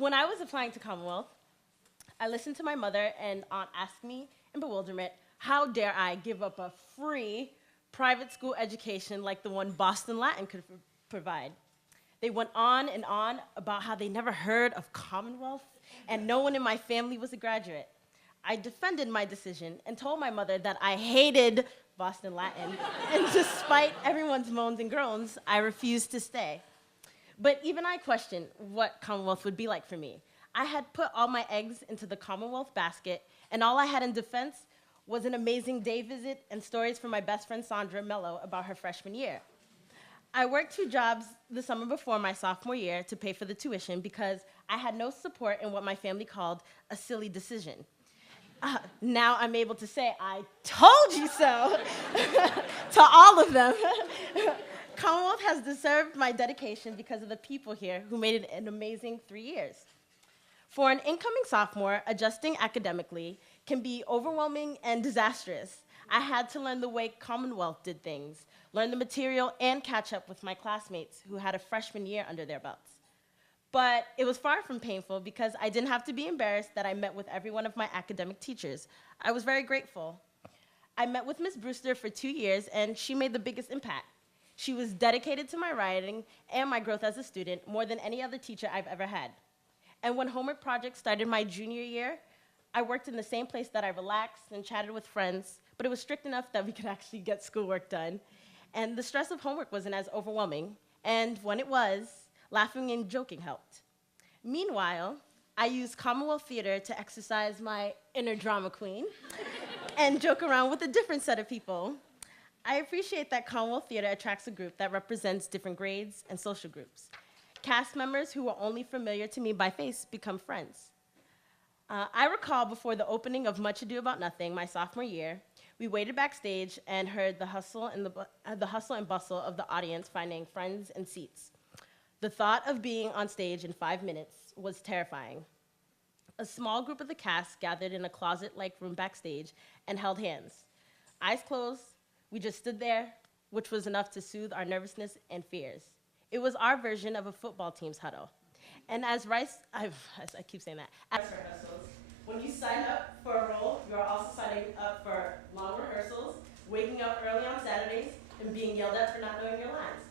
When I was applying to Commonwealth, I listened to my mother and aunt ask me in bewilderment, how dare I give up a free private school education like the one Boston Latin could provide? They went on and on about how they never heard of Commonwealth and no one in my family was a graduate. I defended my decision and told my mother that I hated Boston Latin, and despite everyone's moans and groans, I refused to stay. But even I questioned what Commonwealth would be like for me. I had put all my eggs into the Commonwealth basket, and all I had in defense was an amazing day visit and stories from my best friend Sandra Mello about her freshman year. I worked 2 jobs the summer before my sophomore year to pay for the tuition because I had no support in what my family called a silly decision. Now I'm able to say, I told you so, to all of them. Commonwealth has deserved my dedication because of the people here who made it an amazing 3 years. For an incoming sophomore, adjusting academically can be overwhelming and disastrous. I had to learn the way Commonwealth did things, learn the material, and catch up with my classmates who had a freshman year under their belts. But it was far from painful because I didn't have to be embarrassed that I met with every one of my academic teachers. I was very grateful. I met with Ms. Brewster for 2 years, and she made the biggest impact. She was dedicated to my writing and my growth as a student more than any other teacher I've ever had. And when homework projects started my junior year, I worked in the same place that I relaxed and chatted with friends, but it was strict enough that we could actually get schoolwork done. And the stress of homework wasn't as overwhelming, and when it was, laughing and joking helped. Meanwhile, I used Commonwealth Theater to exercise my inner drama queen and joke around with a different set of people. I appreciate that Commonwealth Theater attracts a group that represents different grades and social groups. Cast members who were only familiar to me by face become friends. I recall before the opening of Much Ado About Nothing, my sophomore year, we waited backstage and heard the hustle and bustle of the audience finding friends and seats. The thought of being on stage in 5 minutes was terrifying. A small group of the cast gathered in a closet-like room backstage and held hands. Eyes closed, we just stood there, which was enough to soothe our nervousness and fears. It was our version of a football team's huddle. And as I keep saying that, as rehearsals, when you sign up for a role, you're also signing up for long rehearsals, waking up early on Saturdays, and being yelled at for not knowing your lines.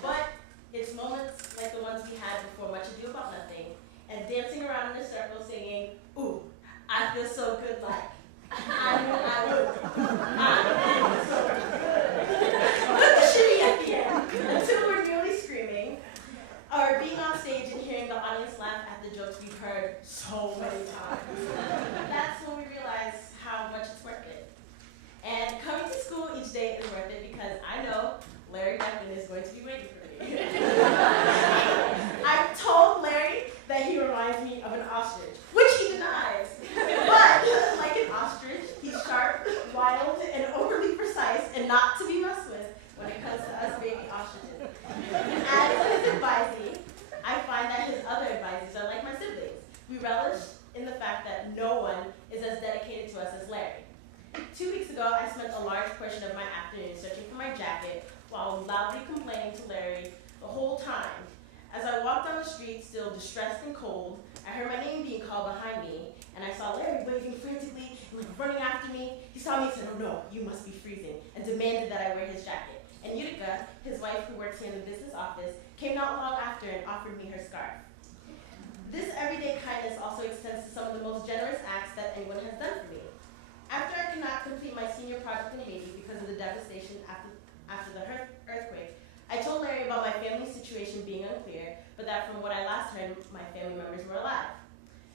But it's moments like the ones we had before Much Ado About Nothing, and dancing around in a circle singing, ooh, I feel so good, like, I knew I would. I feel so good. With the shimmy at the end, until we're nearly screaming, or being on stage and hearing the audience laugh at the jokes we've heard so many times. That's when we realize how much it's worth it. And coming to school each day is worth it because I know Larry Beckman is going to be waiting for me. I've told Larry that he reminds me of an ostrich, which he denies. But like an ostrich, he's sharp, wild, and overly precise, and not to be messed with when it comes to us baby ostriches. As his advisee, I find that his other advisees are like my siblings. We relish in the fact that no one is as dedicated to us as Larry. 2 weeks ago, I spent a large portion of my afternoon searching for my jacket while loudly complaining to Larry the whole time. As I walked down the street, still distressed and cold, I heard my name being called behind me, and I saw Larry waving frantically and running after me. He saw me and said, "Oh no, you must be freezing," and demanded that I wear his jacket. And Utica, his wife who works here in the business office, came not long after and offered me her scarf. This everyday kindness also extends to some of the most generous acts that anyone has done for me. After I could not complete my senior project in Haiti because of the devastation after the earthquake, I told Larry about my family's situation being unclear, but that from what I last heard, my family members were alive.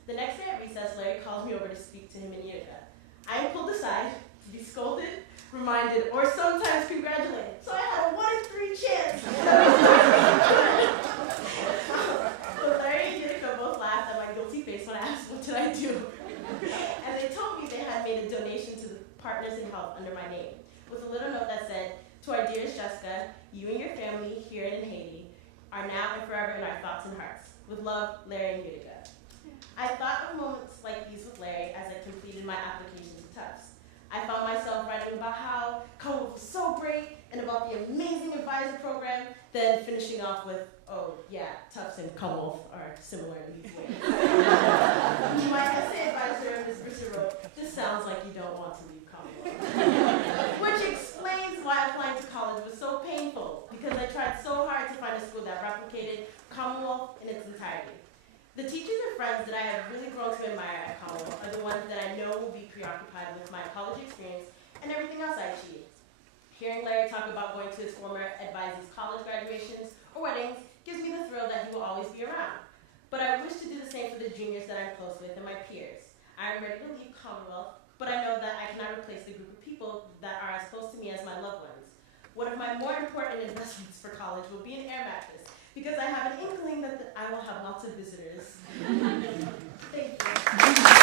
The next day at recess, Larry called me over to speak to him in Utica. I am pulled aside to be scolded, reminded, or sometimes congratulated. So I had a 1 in 3 chance. But Larry and Utica both laughed at my guilty face when I asked, what did I do? And they told me they had made a donation to the Partners in Health under my name, with a little note that said, "To our dearest Jessica, you and your family here in Haiti are now and forever in our thoughts and hearts. With love, Larry and Utica." I thought of moments like these with Larry as I completed my application to Tufts. I found myself writing about how Commonwealth was so great and about the amazing advisor program then finishing off with, oh yeah, Tufts and Commonwealth are similar in these ways. My essay advisor, Ms. Brisser, wrote, "This sounds like you don't want to leave Commonwealth." Which explains why applying to college was so painful, because I tried so hard to find a school that replicated Commonwealth in its entirety. The teachers and friends that I have really grown to admire at Commonwealth are the ones that I know will be preoccupied with my college experience and everything else I achieved. Hearing Larry talk about going to his former advisee's college graduations or weddings gives me the thrill that he will always be around. But I wish to do the same for the juniors that I'm close with and my peers. I am ready to leave Commonwealth, but I know that I cannot replace the group of people that are as close to me as my loved ones. One of my more important investments for college will be an air mattress, because I have an inkling that I will have lots of visitors. Thank you.